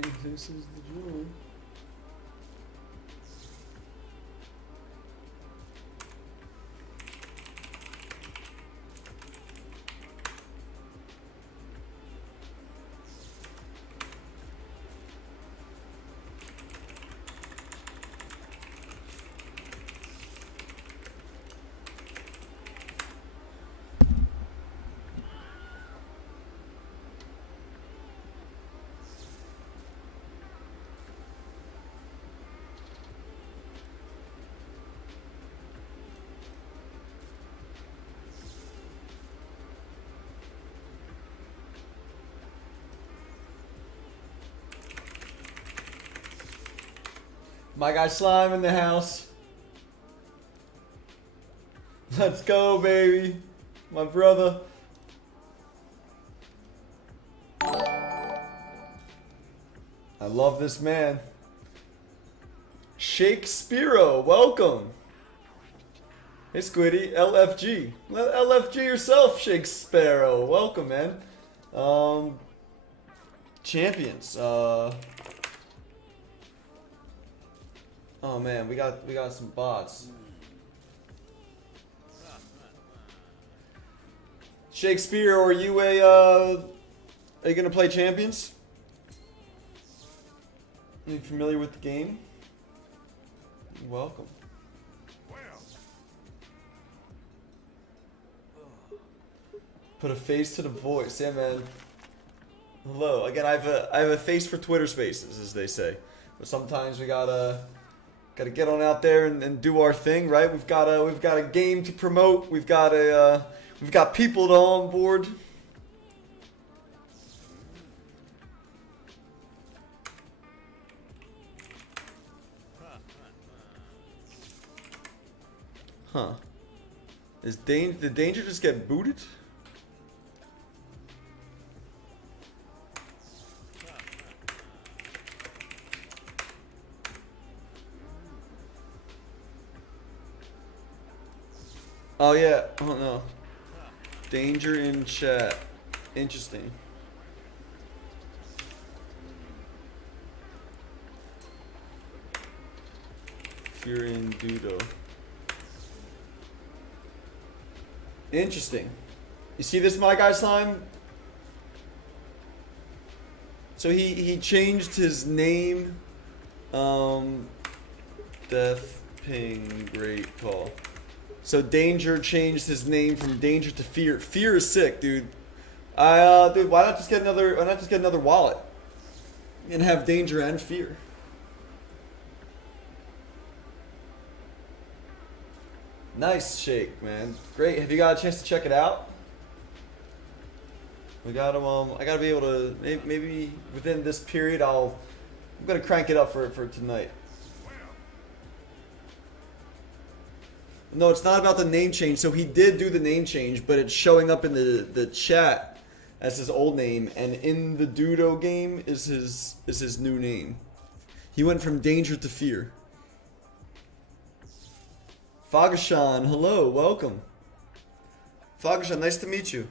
This is the drill. My guy Slime in the house. Let's go, baby. My brother. I love this man. Shakespeare, welcome. Hey, Squiddy, LFG. LFG yourself, Shakespeare. Welcome, man. Champions. Oh man, we got some bots. Shakespeare, are you gonna play Champions? Are you familiar with the game? You're welcome. Put a face to the voice, yeah, man. Hello, again. I have a face for Twitter Spaces, as they say, but sometimes we gotta get on out there and do our thing, right? We've got a game to promote. We've got people to onboard. Huh? Did Danger just get booted? Oh yeah. Oh no. Danger in chat. Interesting. Fear in Dudo. Interesting. You see this, my guy Slime? So he changed his name. Death Ping, great call. So Danger changed his name from Danger to Fear. Fear is sick, dude. Dude, why not just get another wallet and have Danger and Fear? Nice shake, man. Great. Have you got a chance to check it out? We got to I gotta be able to maybe within this period. I'm gonna crank it up for tonight. No, it's not about the name change. So he did do the name change, but it's showing up in the chat as his old name, and in the Dudo game is his new name. He went from Danger to Fear. Fagashan, hello, welcome. Fagashan, nice to meet you.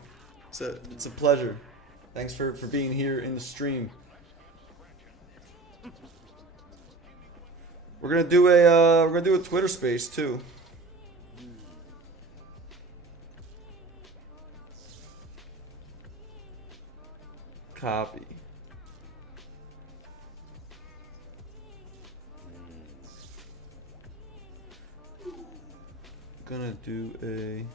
It's a pleasure. Thanks for being here in the stream. We're gonna do a Twitter space too. Copy. Gonna do a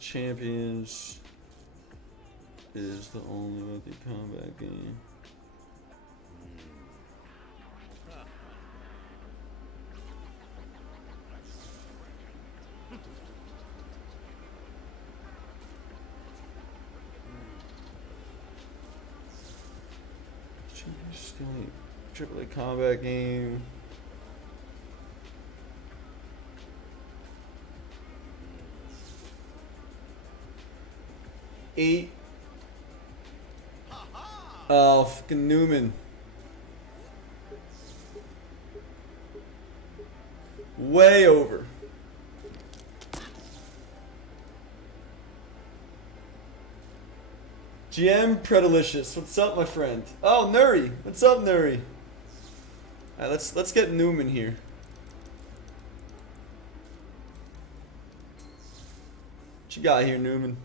Champions is the only multi-combat game. Still need AAA combat game. Eight. Oh, fucking Newman. Way over. GM Predalicious, what's up, my friend? Oh, Nuri, what's up, Nuri? All right, let's get Newman here. What you got here, Newman?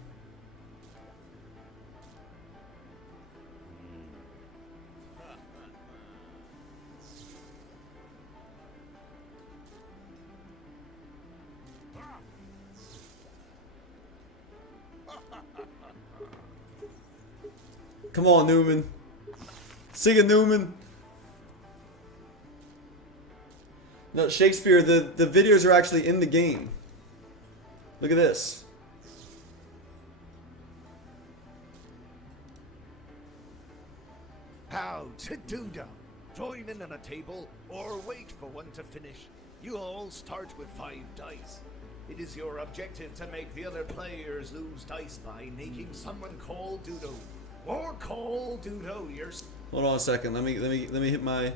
Come on, Newman. Sing it, Newman. No, Shakespeare, the videos are actually in the game. Look at this. How to do them. Join in on a table or wait for one to finish. You all start with 5 dice. It is your objective to make the other players lose dice by making someone call Dudo. Or call Dudo yourself. Hold on a second. Let me hit my.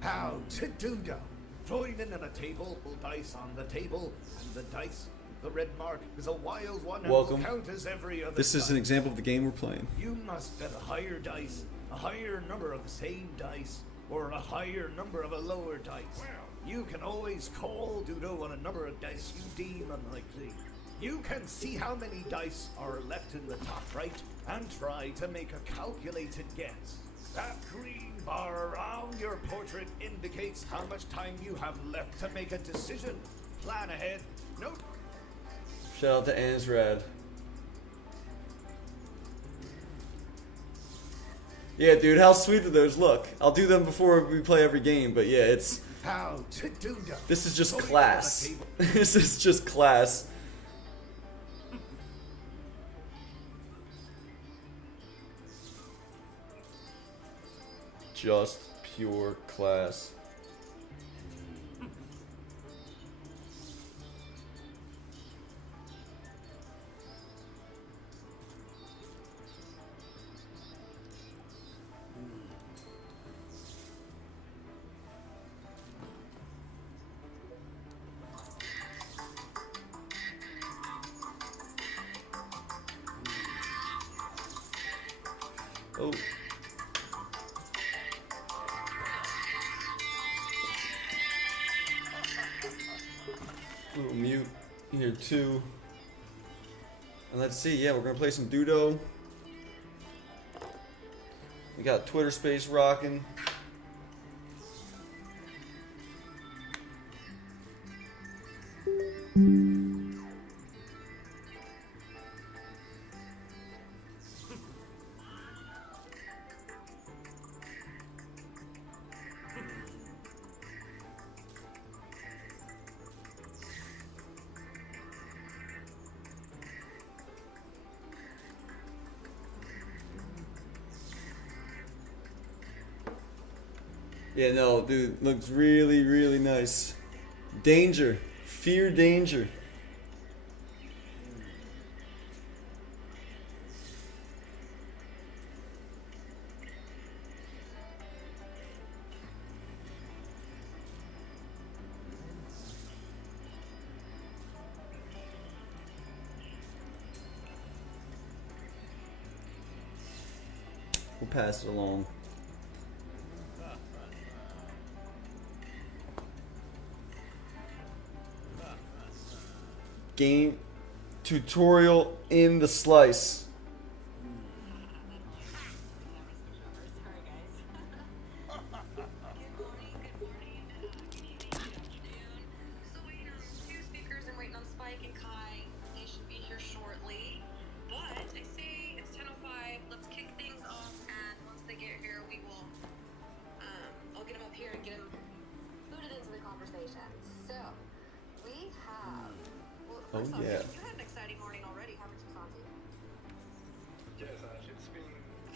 How to do them. Join in on a table, dice on the table, and the dice. The red mark is a wild one and Welcome. will count as every other. This is an example of the game we're playing. You must bet a higher dice, a higher number of the same dice, or a higher number of a lower dice. You can always call Dudo on a number of dice you deem unlikely. You can see how many dice are left in the top right and try to make a calculated guess. That green bar around your portrait indicates how much time you have left to make a decision. Plan ahead. Note. Shout out to Ansrad. Yeah, dude, how sweet are those? Look, I'll do them before we play every game, but yeah, it's. How to do them. This is just class. This is just class. Just pure class. Oh. Little mute here too. And let's see, yeah, we're gonna play some Dudo. We got Twitter Space rocking. Yeah, no, dude, looks really, really nice. Danger. Fear danger. We'll pass it along. Game tutorial in the slice.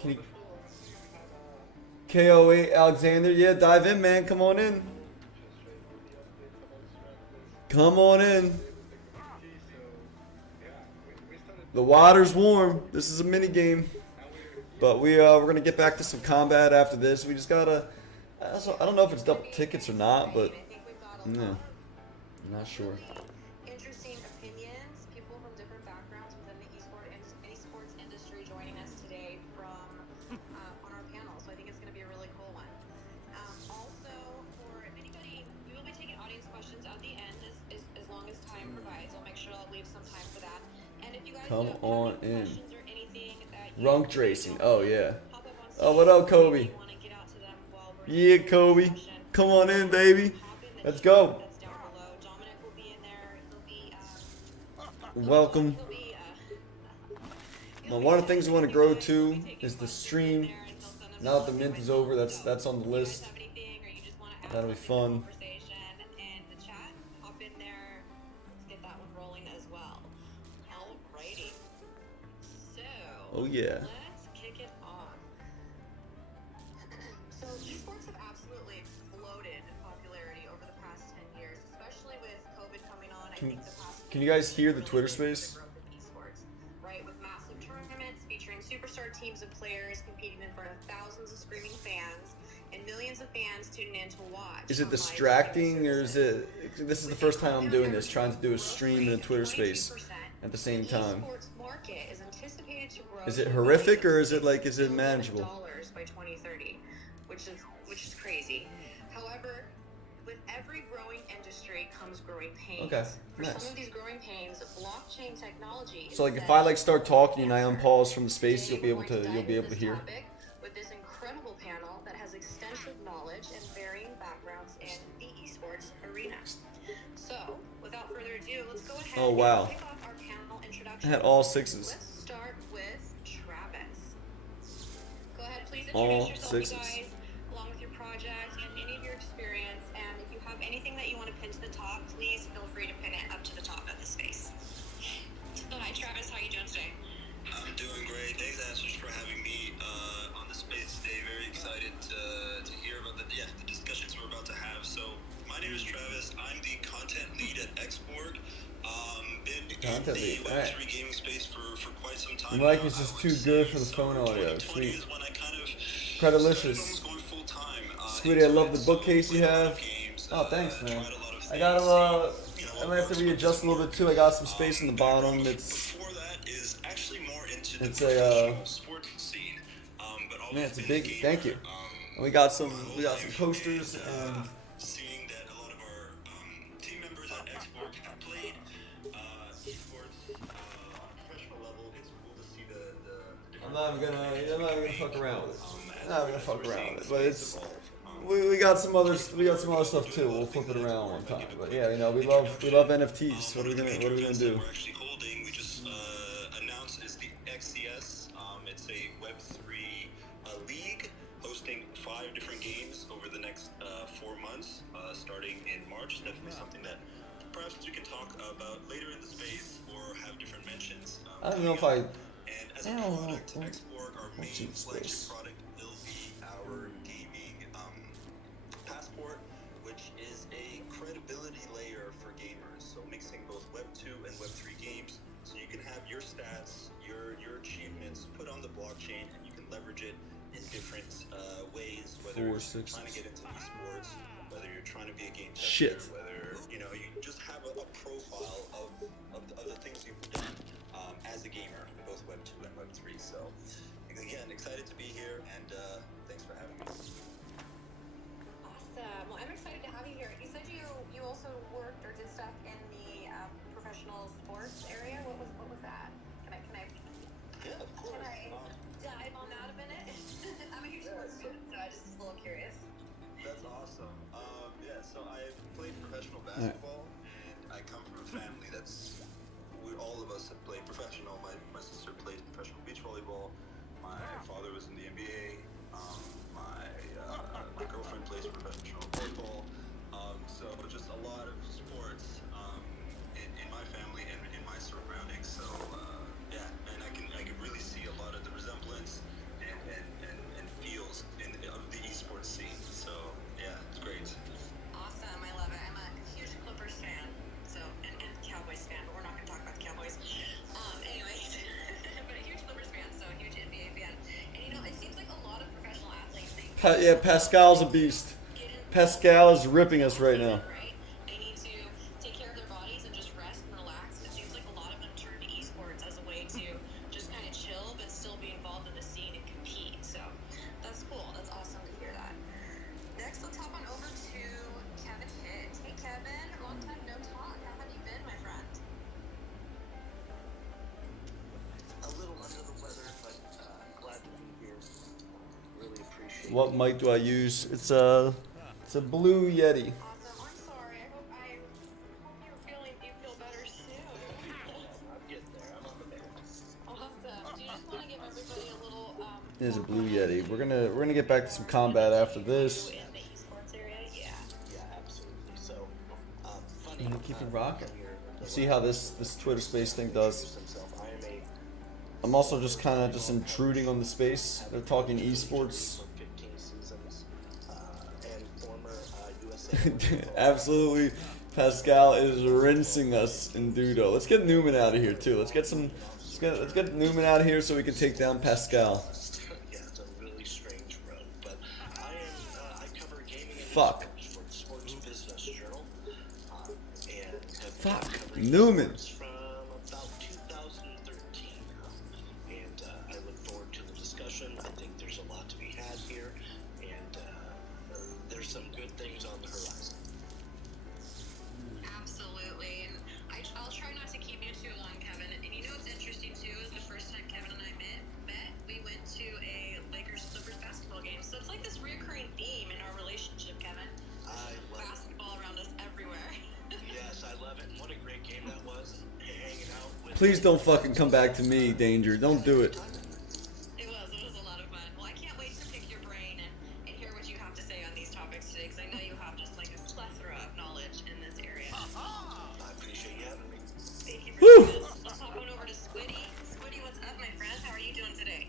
Can you... KO8 Alexander, yeah, dive in, man. Come on in. Come on in. The water's warm. This is a mini game, but we're gonna get back to some combat after this. We just gotta. I don't know if it's double tickets or not, but no, I'm not sure. Interesting opinions, people from different backgrounds within the esports industry joining us today from on our panel. So I think it's going to be a really cool one. Also, for if anybody, we will be taking audience questions at the end as long as time provides. I'll make sure I'll leave some time for that. And if you guys Come have on any in. questions or anything that you Runk racing. Oh yeah. pop up on Oh, what up, Kobe? you want to get out to them while we're Yeah, in the Kobe. discussion, Come on in, baby. hop in the Let's chat go. that's down below. Dominic will be in there. He'll be Welcome. he'll be Now, one of the things we want to grow to is the stream. Now that the mint is over, that's on the list. That'll be fun. In the chat, hop in there. Let's get that one rolling as well. Alrighty. So, Oh yeah. let's kick it off. So, esports have absolutely exploded in popularity over the past 10 years, especially with COVID coming on. I think the past Can you guys hear the Twitter space? growth of esports, right? With massive tournaments featuring superstar teams of players competing in front of thousands of screaming fans and millions of fans tuning in to watch. Is it on live distracting, or is streaming it? This is the first time I'm doing this, trying to do a stream in a Twitter space at the same time. Esports market is anticipated to grow Is it to horrific, or is it $1 like, is it manageable? by 2030, which is crazy. However, with every growing industry comes growing pains. Okay, For nice. some of these growing pains, blockchain technology. So like, if I like start talking and I unpause from the space, you'll be able to hear. With this incredible panel that has extensive knowledge and varying backgrounds in the esports arena. So, without further ado, let's go ahead Oh, wow. and kick off our panel I introduction. had all sixes. Let's start with Travis. Go ahead, please All introduce yourself, sixes. you guys, along with your project and any of your experience. And if you have anything that you want to pin to the top, please feel free to pin it up to the top of the space. So, hi, Travis. How are you doing today? I'm doing great. Thanks, Ascension, for having me on the space today. Very excited to hear about the discussions we're about to have. So, my name is Travis. I'm the content lead at Xborg. Been Content in the lead, Web3 alright. gaming space for quite some time. The mic now. is just I too would good say for the phone summer audio. 2020 Sweet. is when I kind of Predalicious. started almost going full time. Sweetie, I love the bookcase you have. Oh, thanks, man. I gotta, I might have to readjust a little bit too. I got some space in the bottom. Before that is actually more into the It's a, professional sports scene. But always man, it's a been big. gamer. Thank you. And we got some posters and. Seeing that a lot of our team members at Xbox have played esports on a professional level, it's cool to see the I'm different. not even gonna fuck around with it. I'm not even gonna fuck around with it, but it's. evolve. We got some other stuff too. We'll flip it around one time. But yeah, you know, we love NFTs. What are we gonna do? We're actually holding, we just announced, is the XCS. It's a Web3 league hosting 5 different games over the next 4 months, starting in March. Definitely something that perhaps we can talk about later in the space or have different mentions. I don't know if I. And as a I don't know. product, Xborg, our main cheap flagship space. product will be our gaming passport, which is a credibility layer for gamers. So mixing both Web 2 and Web 3 games, so you can have your stats, your achievements put on the blockchain, and you can leverage it in different ways. Whether you're 4 6. trying to get into esports, whether you're trying to be a game Shit. tester, whether you just have a profile of the things you've done as a gamer in both Web 2 and Web 3. So again, excited to be here, and thanks for having me. Awesome. Well, I'm excited to have you here. You said you also worked or did stuff in the professional sports area. What was that? Can I Yeah, of course. dive on that a minute? I'm a huge sports student, so I just was a little curious. That's awesome. So I've played professional basketball, and I come from a family all of us have played professional. My sister plays professional beach volleyball. My father was in the NBA. My girlfriend plays professional football. So just a lot of sports in my family and in my surroundings. So and I can really see a lot of the Yeah, Pascal's a beast. Pascal is ripping us right now. Right? They need to take care of their bodies and just rest and relax. And it seems like a lot of them turn to esports as a way to just kind of chill, but still be involved in the scene and compete. So that's cool. That's awesome to hear that. Next, let's hop on over to Kevin Hitt. Hey, Kevin. Long time no talk. How have you been, my friend? A little under the weather, but glad to be here. Really appreciate What mic do I use? It's a Blue Yeti. Awesome. I'm sorry. I hope you feel better soon. I'm getting there. I'm on the mend. Awesome. Do you just want to give everybody a little It is a Blue Yeti. We're gonna get back to some combat after this. in the esports area? Yeah. Yeah, absolutely. So, funny. I'm gonna keep it rocking. See how this Twitter space thing does. Himself. I am a I'm also just kind of just intruding on the space. They're talking esports. for 15 seasons and former USA. Absolutely, Pascal is rinsing us in Dudo. Let's get Newman out of here too. Let's get Newman out of here so we can take down Pascal. Yeah, it's a really strange road, but I cover gaming and Fuck. esports for the Sports Business Journal, and have Fuck. covered Newman. esports from about 2013 now, and I look forward to the discussion. I think there's a lot to be had here, and there's some good things on the horizon. Absolutely, and I'll try not to keep you too long, Kevin. And you know what's interesting too is the first time Kevin and I met, we went to a Lakers Clippers basketball game. So it's like this recurring theme in our relationship, Kevin. I love it. Basketball around us everywhere. Yes, I love it. And what a great game that was. Hanging out with. Please don't fucking come back to me, Danger. Don't do it. It was a lot of fun. Well, I can't wait to pick your brain and hear what you have to say on these topics today, because I know you have just like a plethora of knowledge in this area. I appreciate you having me. Thank you Woo! for doing this. Let's hop on over to Squiddy. Squiddy, what's up, my friend? How are you doing today?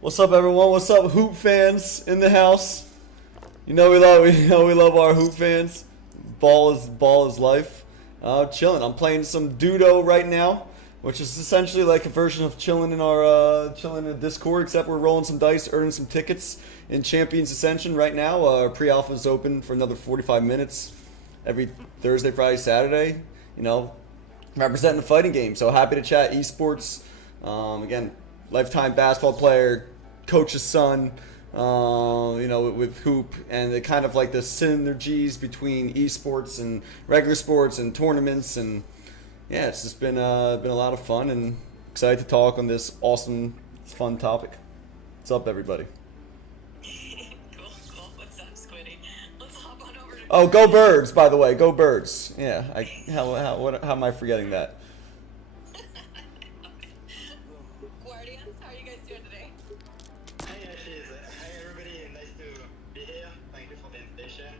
What's up, everyone? What's up, Hoop fans in the house? You know we love our Hoop fans. Ball is life. Chilling. I'm playing some Dudo right now, which is essentially like a version of chilling in our chilling in Discord, except we're rolling some dice, earning some tickets in Champions Ascension right now. Our pre-alpha is open for another 45 minutes every Thursday, Friday, Saturday. You know, representing the fighting game. So happy to chat esports. Again, lifetime basketball player, coach's son. You know, with Hoop, and the kind of like the synergies between esports and regular sports and tournaments, and yeah, it's just been a lot of fun, and excited to talk on this awesome, fun topic. What's up, everybody? Cool. What's up, Squiddy? Let's hop on over to. Oh, go Birds! By the way, go Birds! Yeah, how am I forgetting that? Guardians, how are you guys doing today? Hi Ashes, hi everybody, nice to be here. Thank you for the invitation.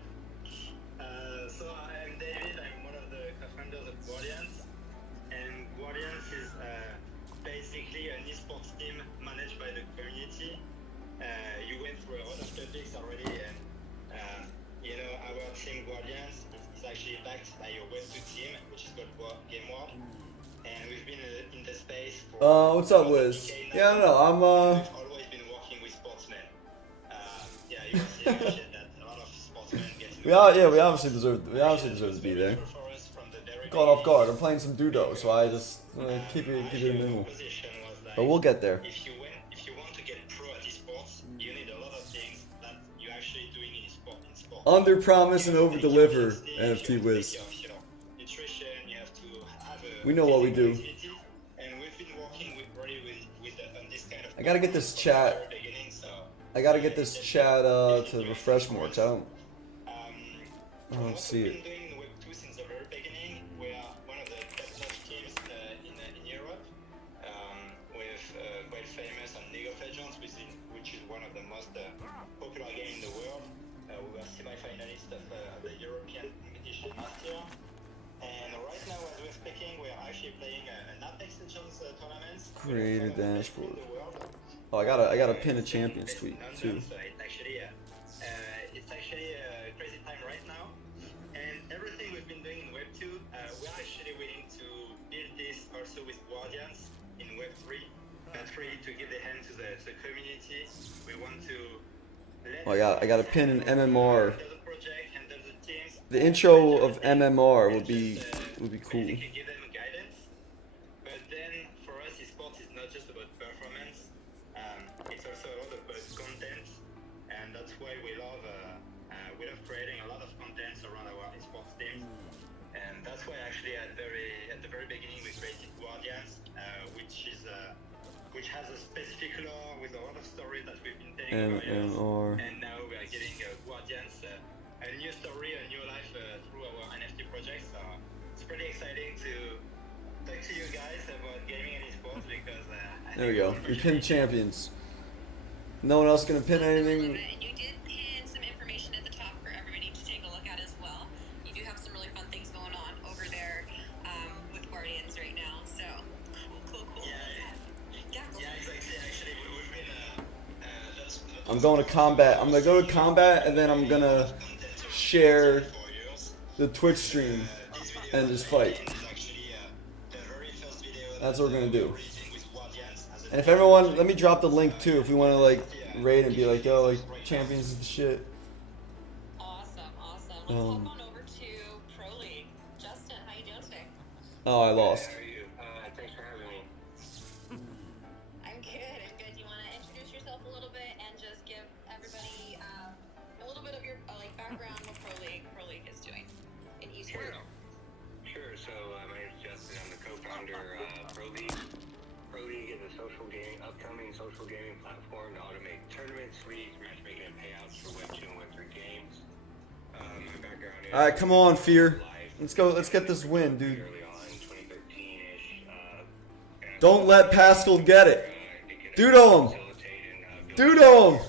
So I'm David, I'm one of the co-founders of Guardians. And Guardians is basically an esports team managed by the community. You went through a lot of topics already, and you know, our team Guardians is actually backed by a Web2 team, which is called Game World. And we've been in the space for What's up, Wiz? Yeah, no, I'm We've always been working with sportsmen. Yeah, you can see actually that a lot of sportsmen get. we obviously deserve to be there. For us from the very Caught off guard. I'm playing some Dudo, so I just keep it minimal. position was like, But we'll get there. if you want to get pro at esports, you need a lot of things that you actually doing in sport. Under promise and over You have to deliver, take care of NFT Wiz. you know, nutrition, you have to have a We know what we do. activity, and we've been working on this kind of I gotta get this from the chat. very beginning, so I gotta get this chat to refresh more, 'cause I don't what see we've it. been doing in Web2 since the very beginning, we are one of the top teams in Europe, with quite famous on League of Legends, which is one of the most popular games in the world. We were semi-finalists of the European competition last year. And right now, as we're speaking, we are actually playing an Apex Legends tournament. Create a One of the best dashboard. in the world. Oh, I gotta pin a champions It's tweet nonsense, too. so it's actually a crazy time right now. And everything we've been doing in Web2, we're actually willing to build this also with Guardians in Web3. Not really to give the hand to the community. We want to Oh, I got to pin an MMR. handle the project, handle the teams. The intro of MMR would be cool. Basically give them guidance. But then for us, esports is not just about performance. It's also a lot about content, and that's why we love creating a lot of content around our esports teams. And that's why actually at the very beginning we created Guardians, which has a specific lore with a lot of stories that we've been telling over years. And now we are giving Guardians a new story, a new life through our NFT project. So it's pretty exciting to talk to you guys about gaming and esports because there we go. We pinned champions. No one else gonna pin anything. And you did pin some information at the top for everybody to take a look at as well. You do have some really fun things going on over there with Guardians right now. So cool. Yeah, exactly. Actually, we've been. I'm going to combat. I'm gonna go to combat, and then I'm gonna share the Twitch stream and just fight. That's what we're gonna do. And if everyone, let me drop the link too if we want to like raid and be like, yo, like champions is the shit. Awesome. Let's hop on over to Pro League. Justin, how you doing today? Oh, I lost. How are you? Thanks for having me. I'm good. Do you want to introduce yourself a little bit and just give everybody a little bit of your background on what Pro League is doing in esports? Sure. So my name is Justin. I'm the co-founder of Pro League. Pro League is a upcoming social gaming platform to automate tournaments, leagues, matchmaking, and payouts for Web 2 and Web 3 games. My background is... All right, come on, Fear. Let's go. Let's get this win, dude. Early on, 2013-ish. Don't let Pascal get it. Dudo him. Dudo him.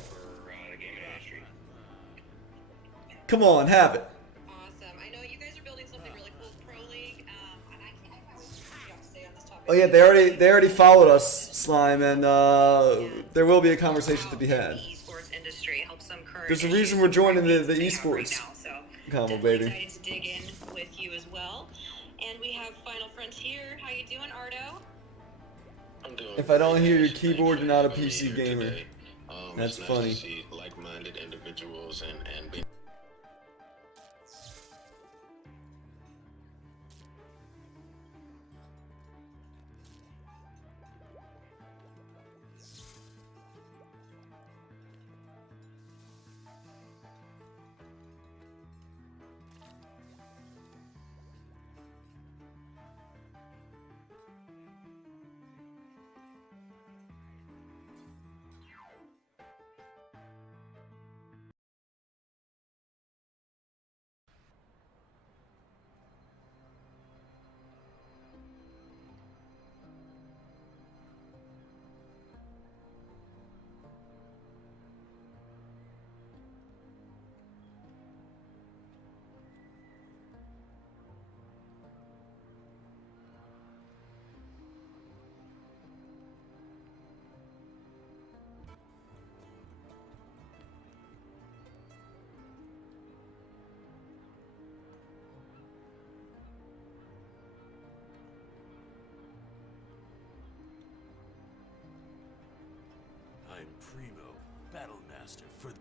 Come on, have it. Awesome. I know you guys are building something really cool with Pro League. And I can't wait to see what you have to say on this topic. Oh yeah, they already followed us, Slime, and there will be a conversation to be had. The esports industry helps some current. There's a reason we're joining the issues esports right now, so combo, definitely baby. excited to dig in with you as well. And we have Final Frontier. How you doing, Ardo? I'm doing If I don't hear your great. keyboard, you're not a Thanks for PC having me gamer. here today. That's It's nice funny. to see like-minded individuals and being I'm Primo, Battle Master for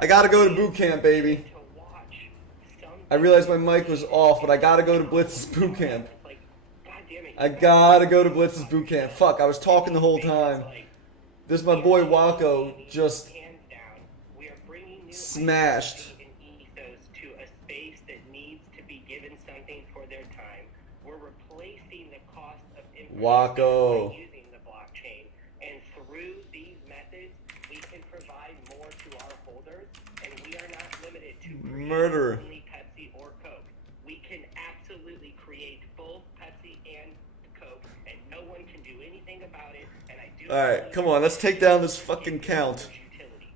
I gotta go to boot camp, baby. I realized my mic was off, but I gotta go to Blitz's boot camp. I gotta go to Blitz's boot camp. Fuck, I was talking the whole time. This my boy Waco just smashed. To a space that needs to be given something for their time. We're replacing the cost of Waco. by using the blockchain, and through these methods, we can provide more to our holders, and we are not limited to Murder. only Pepsi or Coke. We can absolutely create both Pepsi and Coke, and no one can do anything about it. And I do. All right, come on, let's take down this fucking count.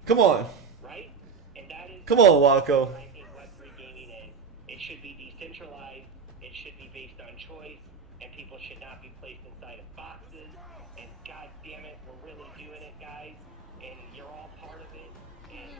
Come on. Right? And that is Come on, Waco. I think Web3 gaming is. It should be decentralized, it should be based on choice, and people should not be placed inside of boxes. And god damn it, we're really doing it, guys. And you're all part of it. And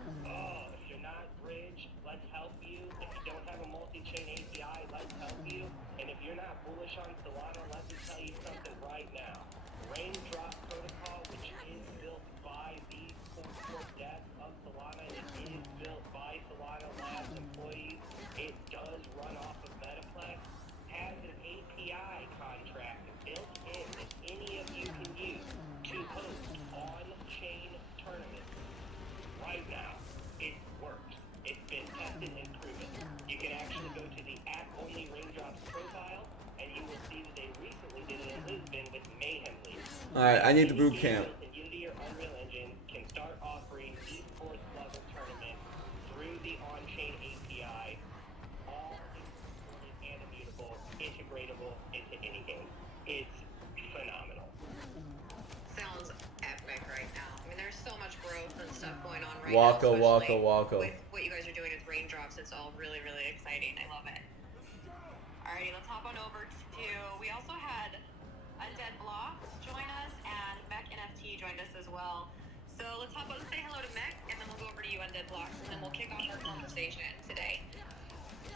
if you're not bridged, let's help you. If you don't have a multi-chain API, let's help you. And if you're not bullish on Solana, let me tell you something right now. Raindrop protocol, which is built by the core devs of Solana, it is built by Solana Labs employees. It does run off of Metaplex, has an API contract built in that any of you can use to host on-chain tournaments. Right now, it works. It's been tested and proven. You can actually go to the app-only Raindrops profile, and you will see that they recently did it in Lisbon with Mayhem League. Alright, I need the boot camp. And Unity or Unreal Engine can start offering esports level tournaments through the on-chain API, all supported and immutable, integratable into any game. It's phenomenal. Sounds epic right now. I mean, there's so much growth and stuff going on right Waco, now. Waco, Waco. With what you guys are doing with Raindrops, it's all really, really exciting. I love it. Alrighty, let's hop on over to. We also had Undead Blocks join us, and Mech NFT joined us as well. So let's say hello to Mech, and then we'll go over to you, Undead Blocks, and then we'll kick off our conversation today.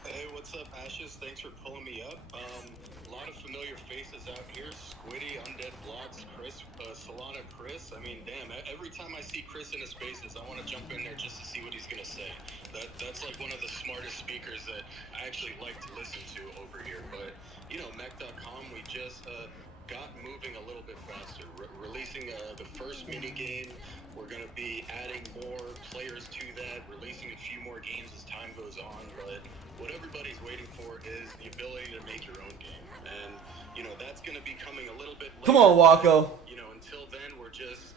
Hey, what's up, Ashes? Thanks for pulling me up. A lot of familiar faces out here. Squiddy, Undead Blocks, Chris, Solana Chris. I mean, damn, every time I see Chris in his spaces, I want to jump in there just to see what he's going to say. That's like one of the smartest speakers that I actually like to listen to over here. But, you know, mech.com, we just got moving a little bit faster. Releasing the first mini game. We're going to be adding more players to that, releasing a few more games as time goes on. But what everybody's waiting for is the ability to make your own game. And, you know, that's going to be coming a little bit later. Come on, Waco. You know, until then, we're just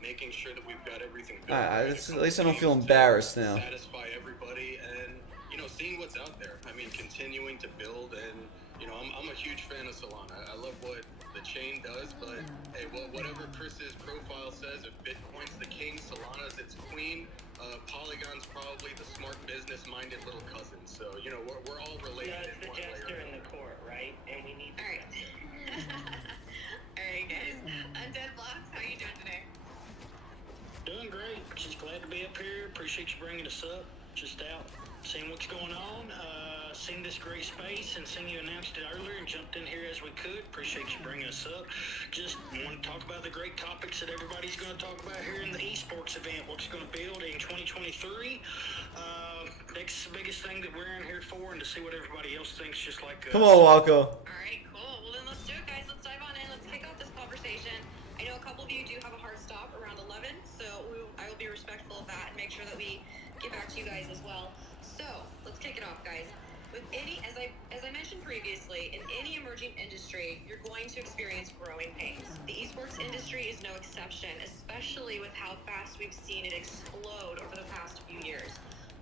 making sure that we've got everything built. At least I don't feel embarrassed now. Satisfy everybody and, you know, seeing what's out there. I mean, continuing to build and, you know, I'm a huge fan of Solana. I love what the chain does, but hey, well, whatever Chris's profile says, if Bitcoin's the king, Solana's its queen, Polygon's probably the smart business-minded little cousin. So, you know, we're all related It's in the one way or jester in another. the court, right? And we need. Alright. Alright, guys. Undead Blocks, how you doing today? Doing great. Just glad to be up here. Appreciate you bringing us up. Just out seeing what's going on. Seen this great space and seen you announced it earlier and jumped in here as we could. Appreciate you bringing us up. Just want to talk about the great topics that everybody's going to talk about here in the esports event. What's going to build in 2023. Next biggest thing that we're in here for, and to see what everybody else thinks, just like us. Come on, Waco. Alright, cool. Well, then let's do it, guys. Let's dive on in. Let's kick off this conversation. I know a couple of you do have a hard stop around 11, so I will be respectful of that and make sure that we get back to you guys as well. So, let's kick it off, guys. With any, as I mentioned previously, in any emerging industry, you're going to experience growing pains. The esports industry is no exception, especially with how fast we've seen it explode over the past few years.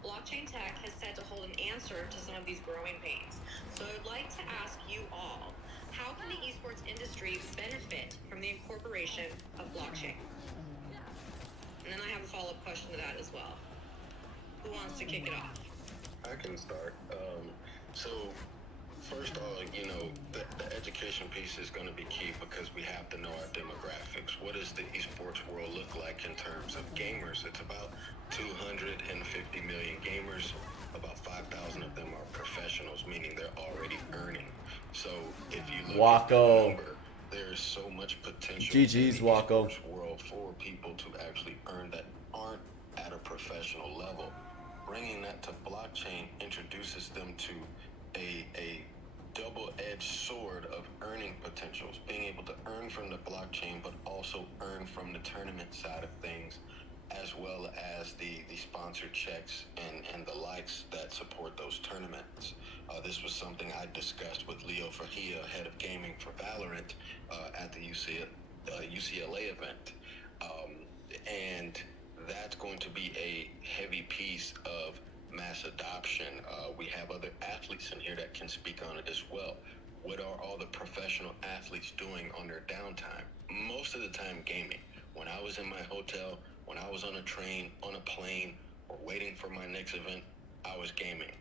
Blockchain tech has said to hold an answer to some of these growing pains. So I'd like to ask you all, how can the esports industry benefit from the incorporation of blockchain? And then I have a follow-up question to that as well. Who wants to kick it off? I can start. So, first of all, you know, the education piece is going to be key because we have to know our demographics. What does the esports world look like in terms of gamers? It's about 250 million gamers. About 5,000 of them are professionals, meaning they're already earning. So, if you look at the number, there's so much potential GG's, in the Waco. esports world for people to actually earn that aren't at a professional level. Bringing that to blockchain introduces them to a double-edged sword of earning potentials, being able to earn from the blockchain, but also earn from the tournament side of things, as well as the sponsored checks and the likes that support those tournaments. This was something I discussed with Leo Fajia, head of gaming for Valorant, at the UCLA event. And that's going to be a heavy piece of mass adoption. We have other athletes in here that can speak on it as well. What are all the professional athletes doing on their downtime? Most of the time, gaming. When I was in my hotel, when I was on a train, on a plane, or waiting for my next event, I was gaming.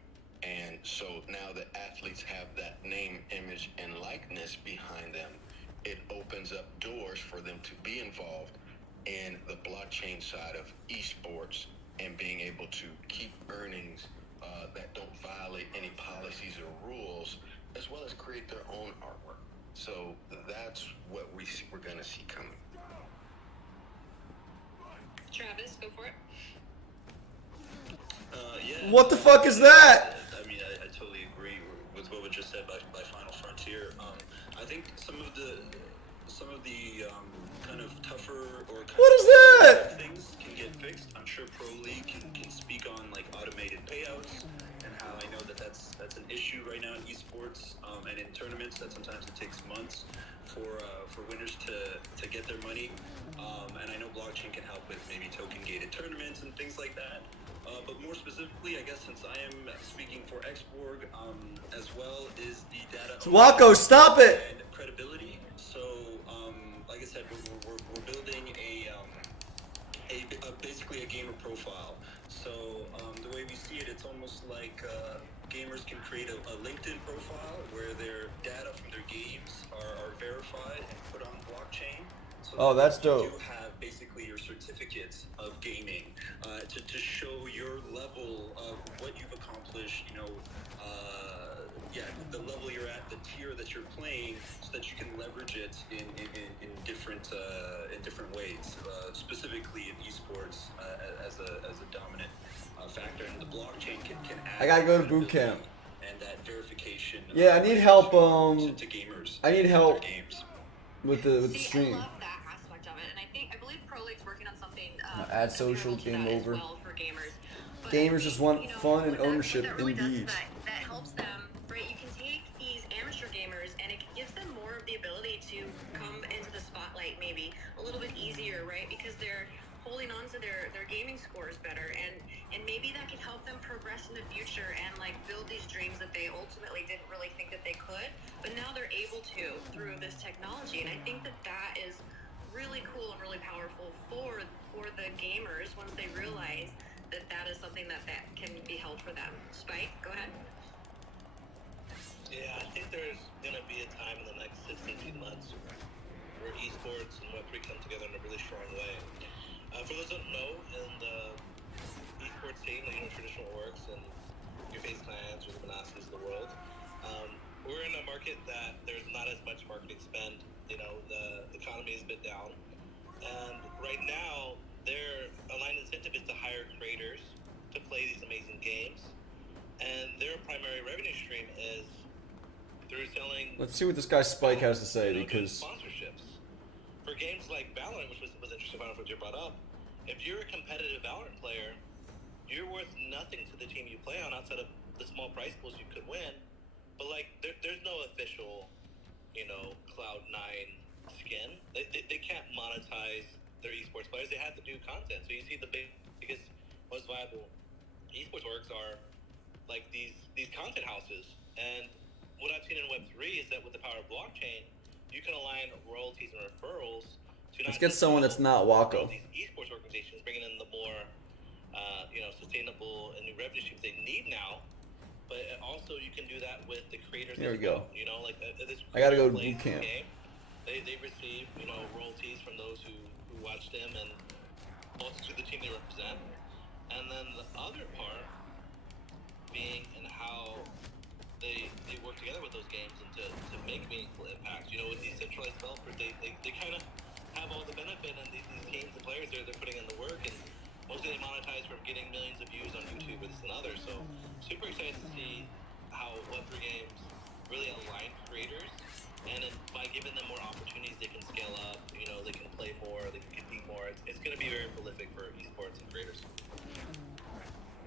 And so now the athletes have that name, image, and likeness behind them. It opens up doors for them to be involved in the blockchain side of esports and being able to keep earnings that don't violate any policies or rules, as well as create their own artwork. So that's what we're going to see coming. Travis, go for it. Yeah. What the fuck is that? I mean, I totally agree with what was just said by Final Frontier. I think some of the kind of tougher or kind What of is that? things can get fixed. I'm sure Pro League can speak on like automated payouts and how I know that's an issue right now in esports and in tournaments that sometimes it takes months for winners to get their money. And I know blockchain can help with maybe token gated tournaments and things like that. But more specifically, I guess since I am speaking for Xborg as well, is the data. Wacko, stop it! And credibility. So, like I said, we're building basically a gamer profile. So the way we see it, it's almost like gamers can create a LinkedIn profile where their data from their games are verified and put on blockchain. So Oh, that's you dope. do have basically your certificates of gaming to show your level of what you've accomplished, the level you're at, the tier that you're playing, so that you can leverage it in different ways, specifically in esports as a dominant factor. And the blockchain can add I gotta go to boot camp. and that verification. Yeah, I need help. to gamers. I need in their help games. with the See, stream. I love that aspect of it, and I believe Pro League's working on something. Add social, comparable to game that as over. well for gamers. But Gamers just want fun and what that ownership really does is indeed. that helps them, right? You can take these amateur gamers, and it gives them more of the ability to come into the spotlight maybe a little bit easier, right? Because they're holding on to their gaming scores better, and maybe that can help them progress in the future and like build these dreams that they ultimately didn't really think that they could, but now they're able to through this technology. And I think that is really cool and really powerful for the gamers once they realize that is something that can be held for them. Spike, go ahead. Yeah, I think there's going to be a time in the next 6 to 18 months where esports and Web3 come together in a really strong way. For those that don't know, in the esports scene, traditional works and your Face Clans or the Monasties of the world, we're in a market that there's not as much marketing spend. The economy is a bit down. And right now, their aligned incentive is to hire creators to play these amazing games. And their primary revenue stream is through selling. Let's see what this guy Spike has to say, doing because sponsorships. For games like Valorant, which was interesting, Final Frontier brought up, if you're a competitive Valorant player, you're worth nothing to the team you play on outside of the small prize pools you could win. But there's no official, Cloud9 skin. They can't monetize their esports players. They have to do content. So you see the biggest, most viable esports orgs are like these content houses. And what I've seen in Web3 is that with the power of blockchain, you can align royalties and referrals to let's get someone that's not Wacko. these esports organizations, bringing in the more sustainable and new revenue streams they need now. But also you can do that with the creators. Here as we go. well. This I gotta go to plays boot camp. game, they receive royalties from those who watch them and also to the team they represent. And then the other part being in how they work together with those games and to make meaningful impacts. With these centralized developers, they kind of have all the benefit, and these teams and players they're putting in the work, and mostly they monetize from getting millions of views on YouTube with this and others. So super excited to see how Web3 games really align creators, and then by giving them more opportunities, they can scale up. You know, they can play more, they can compete more. It's going to be very prolific for esports and creators.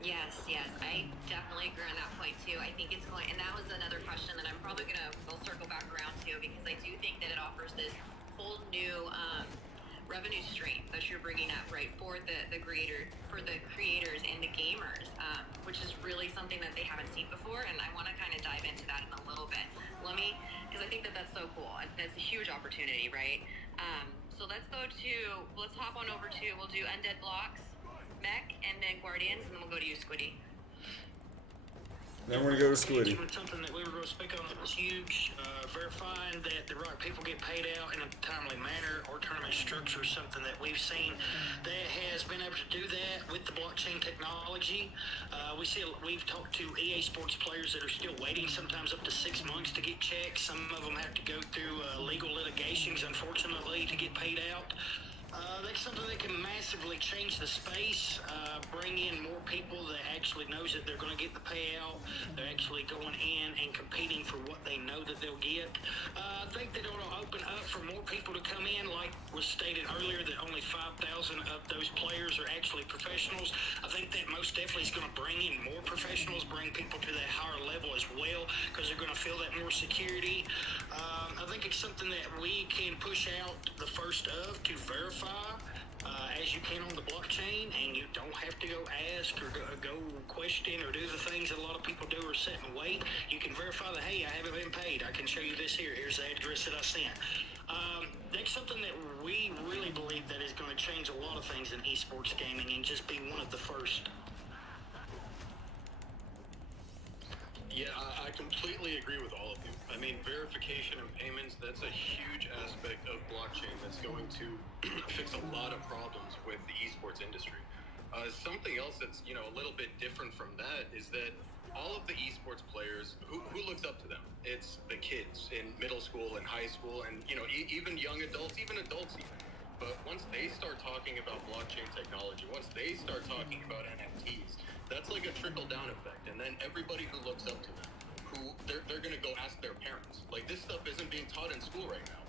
Yes, I definitely agree on that point too. I think it's going, and that was another question that I'm probably we'll circle back around to, because I do think that it offers this whole new revenue stream that you're bringing up, right, for the creators and the gamers, which is really something that they haven't seen before, and I want to kind of dive into that in a little bit. Let me, because I think that that's so cool. That's a huge opportunity, right? So let's hop on over to, we'll do Undead Blocks, Mech, and then Guardians, and then we'll go to you, Squiddy. Then we're gonna go to Squiddy. Something that we were going to speak on that was huge, verifying that the right people get paid out in a timely manner, or tournament structure is something that we've seen that has been able to do that with the blockchain technology. We've talked to EA Sports players that are still waiting, sometimes up to 6 months to get checks. Some of them have to go through legal litigations, unfortunately, to get paid out. That's something that can massively change the space, bring in more people that actually knows that they're going to get the payout. They're actually going in and competing for what they know that they'll get. I think that it'll open up for more people to come in. Like was stated earlier, that only 5,000 of those players are actually professionals. I think that most definitely is going to bring in more professionals, bring people to that higher level as well, because they're going to feel that more security. I think it's something that we can push out the first of to verify as you can on the blockchain, and you don't have to go ask or go question or do the things that a lot of people do or sit and wait. You can verify that, hey, I haven't been paid. I can show you this here. Here's the address that I sent. That's something that we really believe that is going to change a lot of things in esports gaming and just be one of the first. Yeah, I completely agree with all of you. I mean, verification and payments, that's a huge aspect of blockchain that's going to fix a lot of problems with the esports industry. Something else that's, a little bit different from that is that all of the esports players, who looks up to them? It's the kids in middle school and high school and, even young adults, even adults even. But once they start talking about blockchain technology, once they start talking about NFTs, that's like a trickle-down effect. And then everybody who looks up to them, they're going to go ask their parents. Like, this stuff isn't being taught in school right now.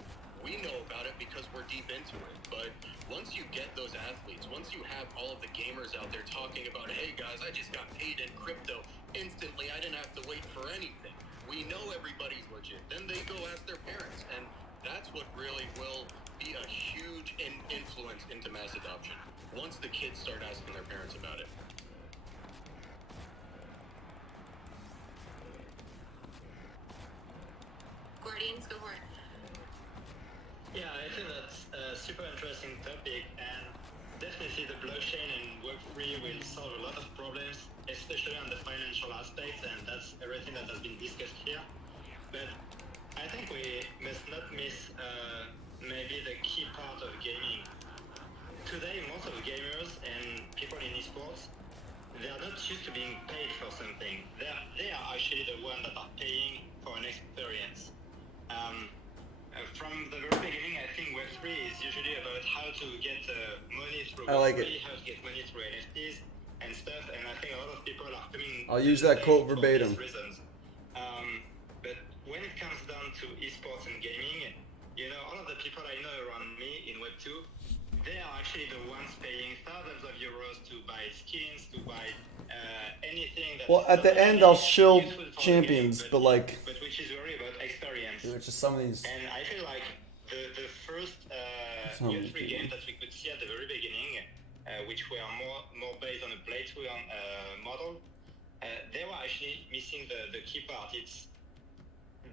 We know about it because we're deep into it. But once you get those athletes, once you have all of the gamers out there talking about, hey, guys, I just got paid in crypto instantly. I didn't have to wait for anything. We know everybody's legit. Then they go ask their parents. And that's what really will be a huge influence into mass adoption once the kids start asking their parents about it. Guardians, go for it. Yeah, I think that's a super interesting topic, and definitely the blockchain and Web3 will solve a lot of problems, especially on the financial aspects, and that's everything that has been discussed here. But I think we must not miss maybe the key part of gaming. Today, most of the gamers and people in esports, they are not used to being paid for something. They are actually the ones that are paying for an experience. From the very beginning, I think Web3 is usually about how to get money through Web3, how to get money through NFTs and stuff, and I think a lot of people are coming. I'll use that quote verbatim. For these reasons. But when it comes down to esports and gaming, all of the people I know around me in Web2, they are actually the ones paying thousands of euros to buy skins, to buy anything. That at the end, I'll shield champions, game, but which is very about experience. Which is some of these. And I feel like the first Web3 game that we could see at the very beginning, which were more based on a play-to-earn model, they were actually missing the key part. It's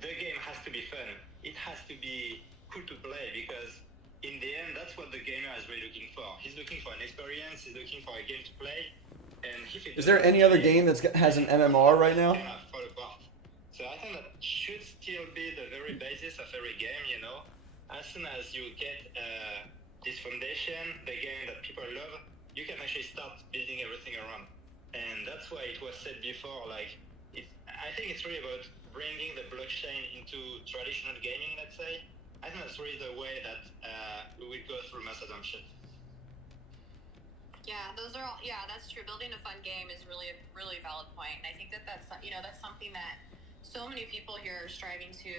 the game has to be fun. It has to be cool to play, because in the end, that's what the gamer is really looking for. He's looking for an experience. He's looking for a game to play. And is there any other game that has an MMR right now? So I think that should still be the very basis of every game. As soon as you get this foundation, the game that people love, you can actually start building everything around. And that's why it was said before, I think it's really about bringing the blockchain into traditional gaming, let's say. I think that's really the way that we will go through mass adoption. Yeah, those are all. Yeah, that's true. Building a fun game is really a really valid point, and I think that that's that's something that so many people here are striving to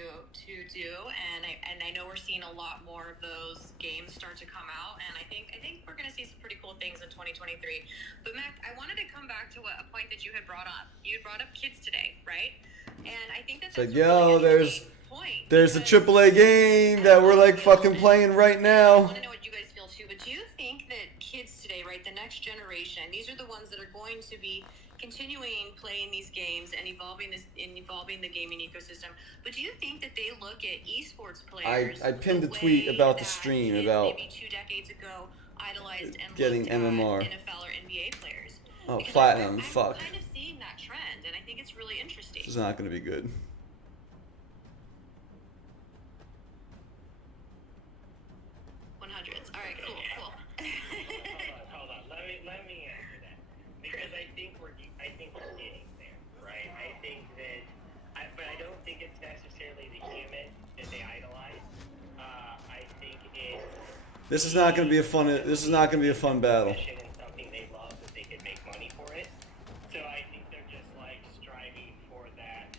do, and I know we're seeing a lot more of those games start to come out, and I think we're going to see some pretty cool things in 2023. But Mac, I wanted to come back to a point that you had brought up. You had brought up kids today, right? And I think that's It's like, a really interesting point. there's a AAA game that we're like fucking playing right I now. want to know what you guys feel too, but do you think that kids today, right, the next generation, these are the ones that are going to be continuing playing these games and evolving the gaming ecosystem, but do you think that they look at esports players? I pinned the a tweet way about the that stream kids about maybe 2 decades ago idolized and getting looked MMR. at NFL or NBA players? Oh, Because platinum, I'm fuck. kind of seeing that trend, and I think it's really interesting. This is not gonna be good. 100s. All right, cool. Hold on. Let me answer that, because I think we're getting there, right? I think that, but I don't think it's necessarily the human that they idolize. I think it's This is not gonna be a fun battle. passion and something they love that they can make money for it. So I think they're just like striving for that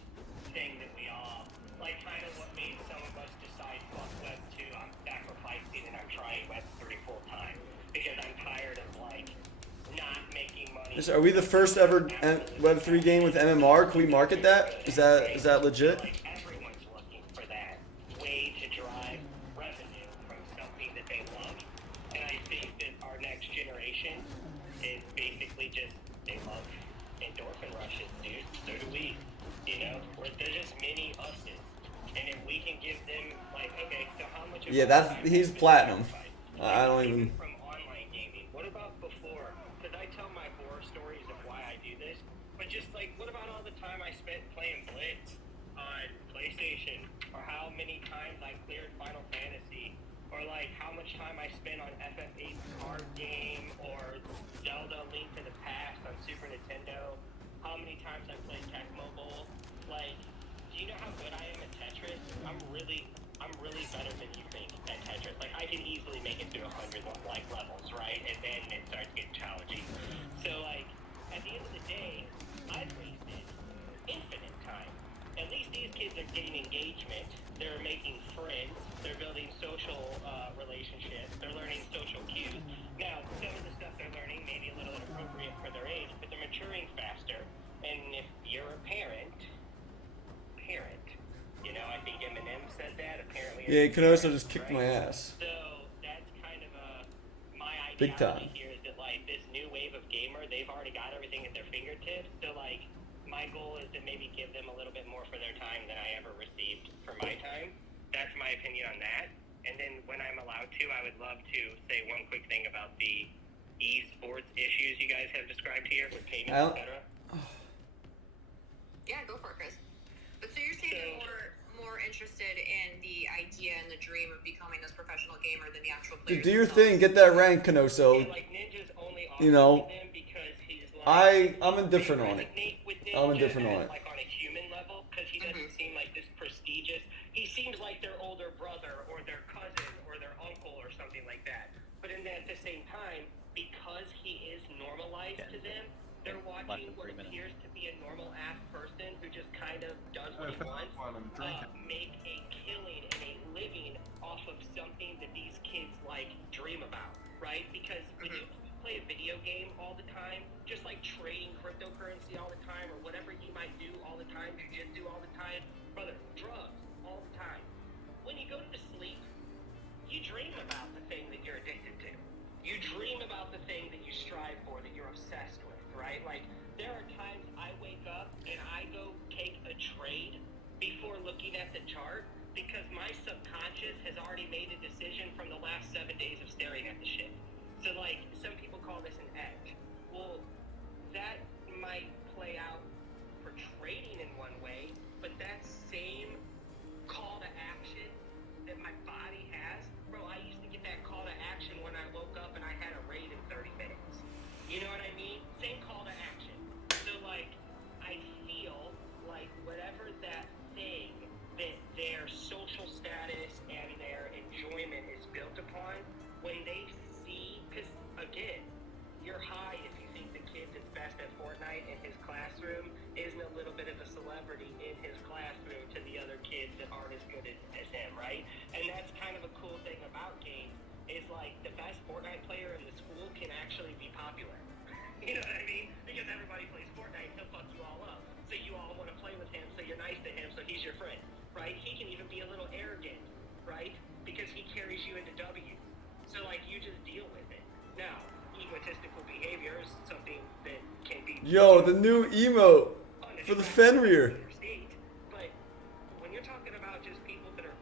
thing that we all like, kind of what made some of us decide fuck Web 2. I'm sacrificing and I'm trying Web 3 full time because I'm tired of like not making money. Are we the first ever Web 3 game with MMR? Can we market that? Is that legit? Like, everyone's looking for that way to drive revenue from something that they love. And I think that our next generation is basically just, they love endorphin rushes, dude. So do we. You know? They're just mini uses. And if we can give them, like, okay, so how much of He's platinum. I don't even. from online gaming. What about before? Because I tell my horror stories of why I do this, but just like, what about all the time I spent playing Blitz on PlayStation, or how many times I cleared Final Fantasy, or like how much time I spent on FF8 card game, or Zelda Link to the Past on Super Nintendo, how many times I played Tecmo Bowl. Like, do you know how good I am at Tetris? I'm really better than you think at Tetris. Like, I can easily make it through 100 like levels, right? And then it starts getting challenging. So like, at the end of the day, I've wasted infinite time. At least these kids are getting engagement. They're making friends. They're building social relationships. They're learning social cues. Now, some of the stuff they're learning may be a little inappropriate for their age, but they're maturing faster. And if you're a parent, you know, I think Eminem said that. Apparently, Yeah, Canosa just kicked my ass. so that's kind of my Big ideology time. here, is that like this new wave of gamer, they've already got everything at their fingertips. So like, my goal is to maybe give them a little bit more for their time than I ever received for my time. That's my opinion on that. And then when I'm allowed to, I would love to say one quick thing about the esports issues you guys have described here with payments, etc. Yeah, go for it, Chris. But so you're saying they're more interested in the idea and the dream of becoming this professional gamer than the actual players. Do your thing, get that rank, Canoso. Like Ninja's only You know, them because he's like, I'm indifferent on it. with Ninja, I'm indifferent on it. Like on a human level, because he doesn't seem like this prestigious. He seems like their older brother or their cousin or their uncle or something like that. But at the same time, because he is normalized to them, they're watching what appears to be a normal ass person who just kind of does what he wants, make a killing and a living off of something that these kids like dream about, right? Because when you play a video game all the time, just like trading cryptocurrency all the time, or whatever you might do all the time, jujitsu all the time, brother, drugs all the time. When you go to sleep, you dream about the thing that you're addicted to. You dream about the thing that you strive for, that you're obsessed with, right? Like, there are times I wake up and I go take a trade before looking at the chart because my subconscious has already made a decision from the last 7 days of staring at the shit. So, like, some people call this an edge. Well, that might play out for trading in one way, but that same call to action that my body has, bro, I used to get that call to action when I woke up and I had a raid in 30 minutes. You know what I mean? Same call to action. So, like, I feel like whatever that thing that their social status and their enjoyment is built upon, when they see, because, again, you're you're high if you think the kid that's best at Fortnite in his classroom isn't a little bit of a celebrity in his classroom to the other kids that aren't as good as him, right? And that's kind of a cool thing about games is like the best Fortnite player in the school can actually be popular. You know what I mean? Because everybody plays Fortnite, he'll fuck you all up. So you all want to play with him, so you're nice to him, so he's your friend, right? He can even be a little arrogant, right? Because he carries you into W. So like you just deal with it. Now, egotistical behavior is something that can be Yo, the new emote for the Fenrir. But when you're talking about just people that are